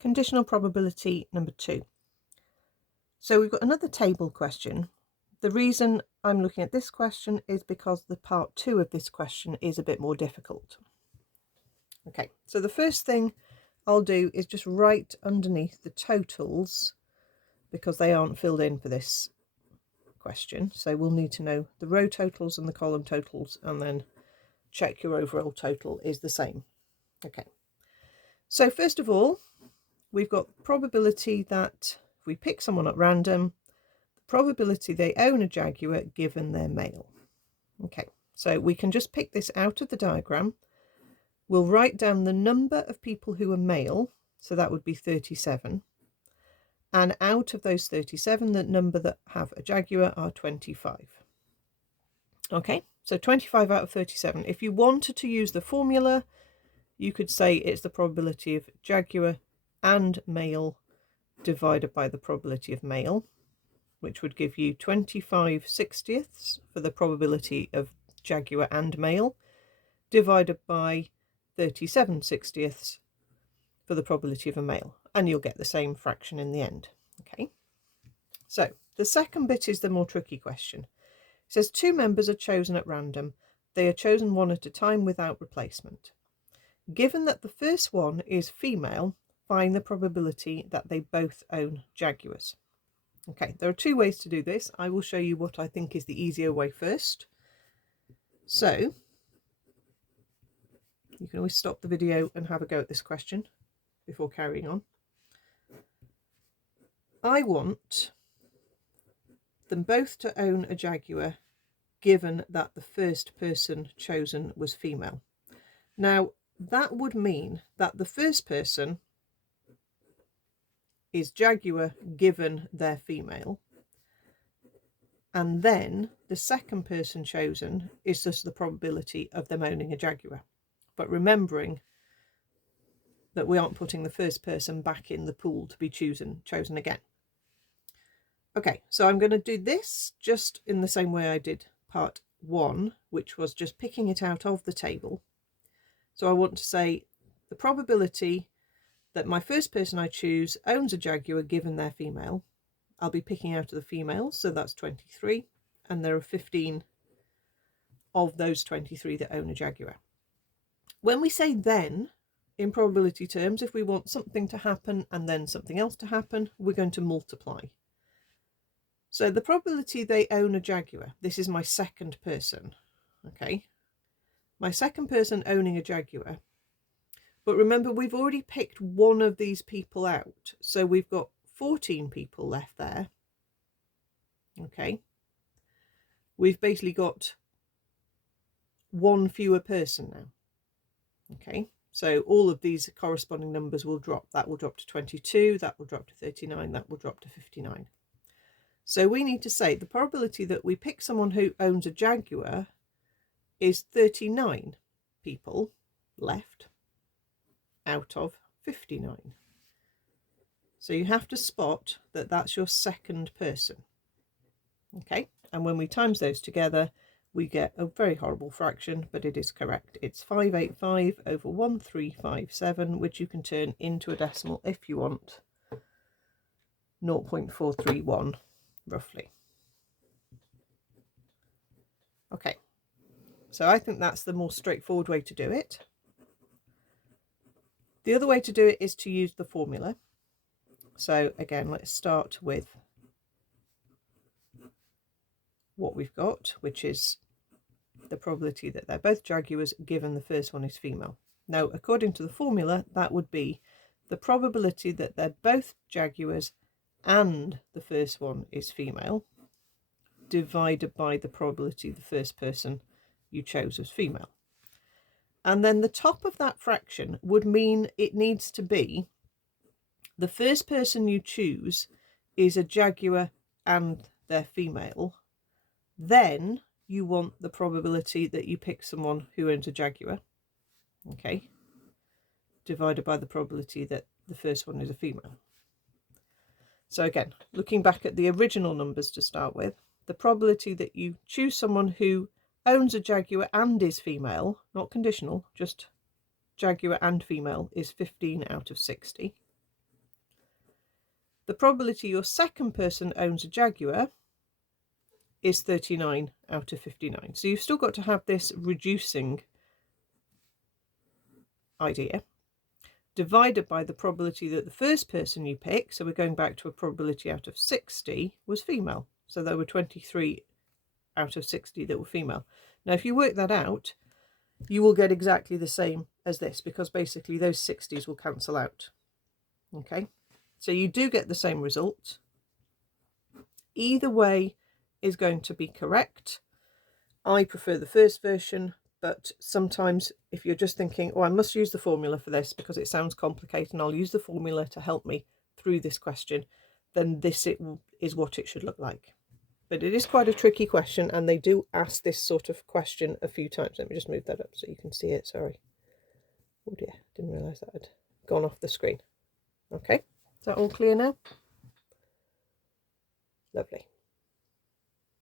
Conditional probability number 2. So we've got another table question. The reason I'm looking at this question is because the part 2 of this question is a bit more difficult. Okay, so the first thing I'll do is just write underneath the totals, because they aren't filled in for this question. So we'll need to know the row totals and the column totals, and then check your overall total is the same. Okay, so first of all, we've got probability that if we pick someone at random, the probability they own a Jaguar given their male. Okay, so we can just pick this out of the diagram. We'll write down the number of people who are male, so that would be 37. And out of those 37, the number that have a Jaguar are 25. Okay, so 25 out of 37. If you wanted to use the formula, you could say it's the probability of Jaguar and male divided by the probability of male, which would give you 25/60ths for the probability of Jaguar and male, divided by 37/60ths for the probability of a male, and you'll get the same fraction in the end. Okay, so the second bit is the more tricky question. It says 2 members are chosen at random. They are chosen one at a time without replacement. Given that the first one is female, find the probability that they both own Jaguars. Okay, there are 2 ways to do this. I will show you what I think is the easier way first. So you can always stop the video and have a go at this question before carrying on. I want them both to own a Jaguar given that the first person chosen was female. Now, that would mean that the first person is Jaguar given they're female, and then the second person chosen is just the probability of them owning a Jaguar. But remembering that we aren't putting the first person back in the pool to be chosen again. Okay, so I'm going to do this just in the same way I did part 1, which was just picking it out of the table. So I want to say the probability that my first person I choose owns a Jaguar given they're female. I'll be picking out of the females, so that's 23, and there are 15 of those 23 that own a Jaguar. When we say then, in probability terms, if we want something to happen and then something else to happen, we're going to multiply. So the probability they own a Jaguar, this is my second person, okay? My second person owning a Jaguar. But remember, we've already picked one of these people out. So we've got 14 people left there. Okay. We've basically got one fewer person now. Okay. So all of these corresponding numbers will drop. That will drop to 22. That will drop to 39. That will drop to 59. So we need to say the probability that we pick someone who owns a Jaguar is 39 people left out of 59. So you have to spot that that's your second person. Okay, and when we times those together, we get a very horrible fraction, but it is correct. It's 585 over 1357, which you can turn into a decimal if you want, 0.431 roughly. Okay, so I think that's the more straightforward way to do it. The other way to do it is to use the formula. So again, let's start with what we've got, which is the probability that they're both Jaguars given the first one is female. Now, according to the formula, that would be the probability that they're both Jaguars and the first one is female divided by the probability the first person you chose was female. And then the top of that fraction would mean it needs to be the first person you choose is a Jaguar and they're female. Then you want the probability that you pick someone who owns a Jaguar, okay, divided by the probability that the first one is a female. So again, looking back at the original numbers to start with, the probability that you choose someone who owns a Jaguar and is female, not conditional, just Jaguar and female, is 15 out of 60. The probability your second person owns a Jaguar is 39 out of 59. So you've still got to have this reducing idea, divided by the probability that the first person you pick, so we're going back to a probability out of 60, was female. So there were 23 out of 60 that were female. Now, if you work that out, you will get exactly the same as this, because basically those 60s will cancel out. Okay, so you do get the same result. Either way is going to be correct. I prefer the first version, but sometimes if you're just thinking, oh, I must use the formula for this because it sounds complicated and I'll use the formula to help me through this question, then this is what it should look like. But it is quite a tricky question, and they do ask this sort of question a few times. Let me just move that up so you can see it. Sorry. Oh dear, didn't realise that had gone off the screen. Okay, is that all clear now? Lovely.